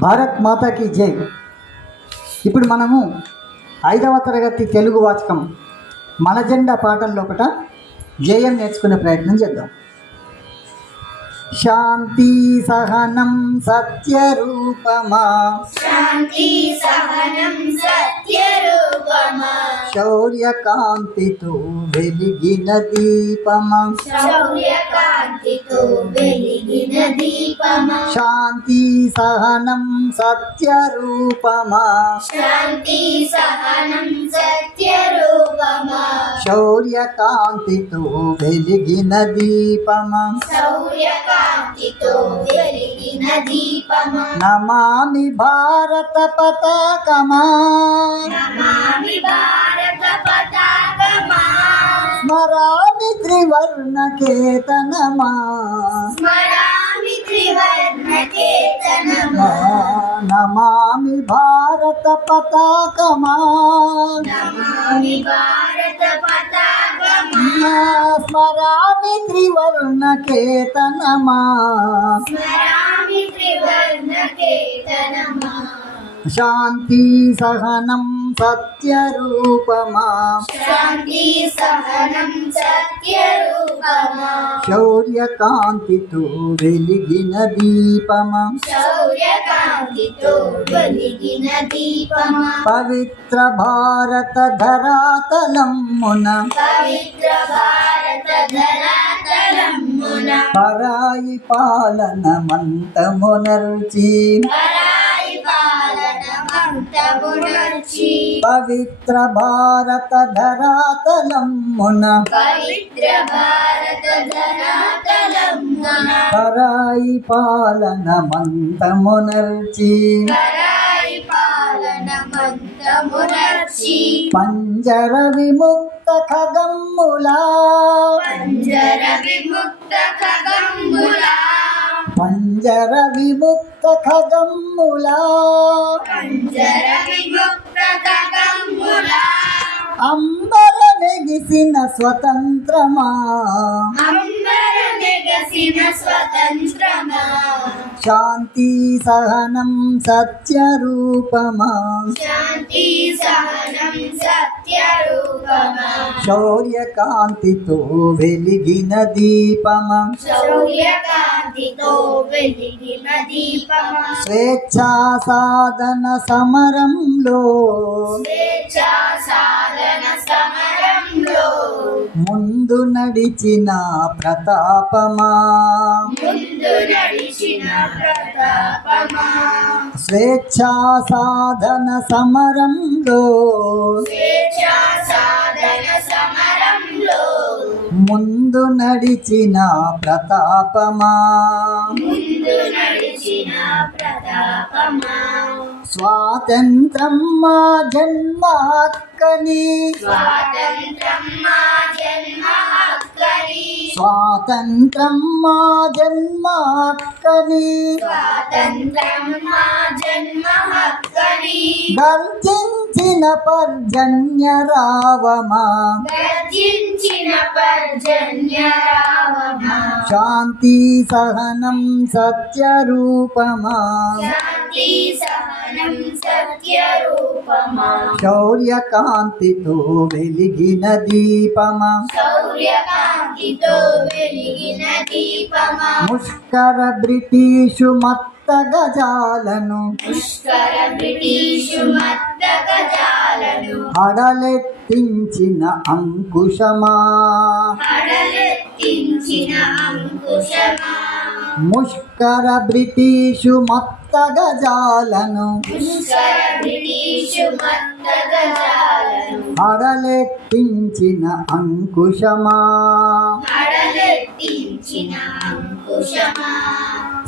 భారత్ మాతాకి జై. ఇప్పుడు మనము ఐదవ తరగతి తెలుగు వాచకం మన జెండా పాటల్లో ఒకట జయం నేర్చుకునే ప్రయత్నం చేద్దాం. శాంతి సహనం సత్యరూపమా శాంతి సహనం సత్యరూపమా శౌర్యకాంతితో వెలిగిన దీపమా శౌర్యకాంతితో వెలిగిన దీపమా శాంతి సహనం సత్యరూపమా శాంతి సహనం సత్యరూపమా శౌర్యకాంతితో వెలిగిన దీపమా. శౌర్యకాంతితో వెలిగిన దీపమా. నమామి భారత పతాకమా. నమామి భారత పతాకమా. స్మరామి త్రివర్ణ కేతనమా. స్మరామి త్రివర్ణ కేతనమా. నమామి భారత పతాకమా నమామి భారత పతాకమా స్మరామి త్రివర్ణ కేతనమా స్మరామి త్రివర్ణ కేతనమా శాంతి సహనం సత్యరూపమా శాంతి సహనం సత్యరూపమా శౌర్యకాంతితో వెలిగిన దీపమా శౌర్యకాంతితో వెలిగిన దీపమా పవిత్ర భారత ధరాతలమ్మున పవిత్ర భారత ధరాతలమున పరాయి పాలన మంతమునర్చి పరాయి పాలన మంతమునర్చి పవిత్ర భారత ధరాతలమ్మున పవిత్ర భారత ధరాతలమున పరాయి పాలన మంతమునర్చి పరాయి పాలన మంతమునర్చి పంజర విముక్త ఖగమ్ములా పంజర విముక్త ఖగమ్ములా పంజర విముక్త ఖగమ్ములా పంజర విముక్త ఖగమ్ములా అంబర నెగిసిన స్వతంత్రమా. అంబర నెగసిన స్వతంత్రమా. శాంతి సహనం సత్యరూపమా. శాంతి సహనం సత్యరూపమా శౌర్యకాంతితో వెలిగిన దీపమా? శౌర్యకాంతితో వెలిగిన దీపమా? స్వేచ్ఛా సాధన సమరంలో స్వేచ్ఛా సాధన సమరంలో ముందు నడిచిన ప్రతాపమా? ముందు నడిచిన ప్రతాపమా? స్వేచ్ఛా సాధన సమరంలో స్వేచ్ఛా ముందు నడిచిన ప్రతాపమా? స్వాతంత్రం మా జన్మ హక్కని స్వాతంత్రం మా జన్మ హక్కని స్వాతంత్రం మా జన్మ హక్కని గర్జించిన పర్జన్య రావమా? గర్జించిన పర్జన్య రావమా? శాంతి సహనం సత్యరూపమా? శాంతి సహనం సత్యరూపమా? శౌర్యకాంతితో వెలిగిన దీపమా? శౌర్యకాంతితో వెలిగిన దీపమా? ముష్కర బ్రిటిషు మత్త గజాలను పుష్కర బ్రిటిషు మత్త గజాలను అడలెత్తించిన అంకుశమా. హడలెత్తించిన అంకుశమా. ముష్కర బ్రిటిషు మత్త గజాలను పుష్కర బ్రిటిషు మత్త గజాలను అడలెత్తించిన అంకుశమా.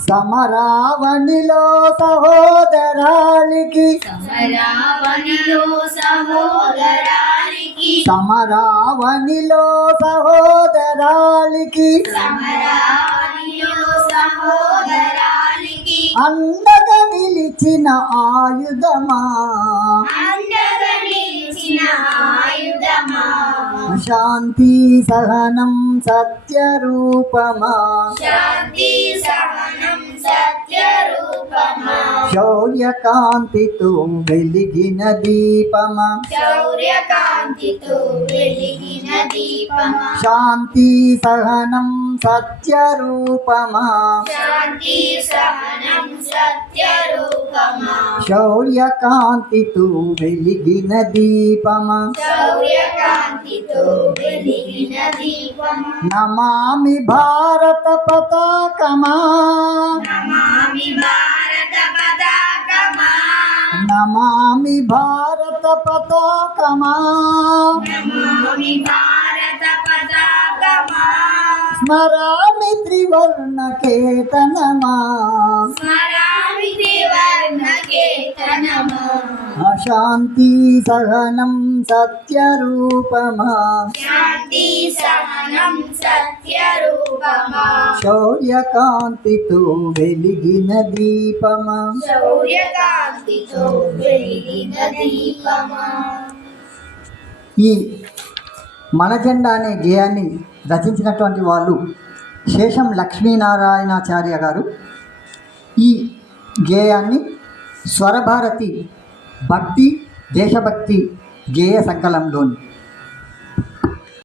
సమరావణిలో సహోదరాలికి సమరావణిలో సహోదరానికి సమరావణిలో సహోదరాలికి సమరావణిలో సహోదరానికి అండగా నిలిచిన ఆయుధమా? సహనం సత్యరూపమా శాంతి సహనం సత్యరూపమా? శౌర్యకాంతితో వెలిగిన దీపమా? శౌర్యకాంతితో వెలిగిన దీపమా? శాంతి సహనం శాంతి సత్య రూపమా శౌర్యకాంతితో వెలిగిన దీపమా? శౌర్యకాంతితో వెలిగిన దీపమా? నమామి భారత పతాకమా? నమామి భారత నమామి భారత పతాకమా? స్మరామి త్రివర్ణ కేతనమా? అశాంతి సహనం సత్యరూపమా. శాంతి సహనం సత్య రూపమా శౌర్యకాంతితో వెలిగిన దీపమా. శౌర్యకాంతితో వెలిగిన దీపమా. ఈ మన జెండా అనే గేయాన్ని రచించినటువంటి వాళ్ళు శేషం లక్ష్మీనారాయణాచార్య గారు. ఈ గేయాన్ని స్వరభారతి భక్తి దేశభక్తి గేయ సంకలంలోని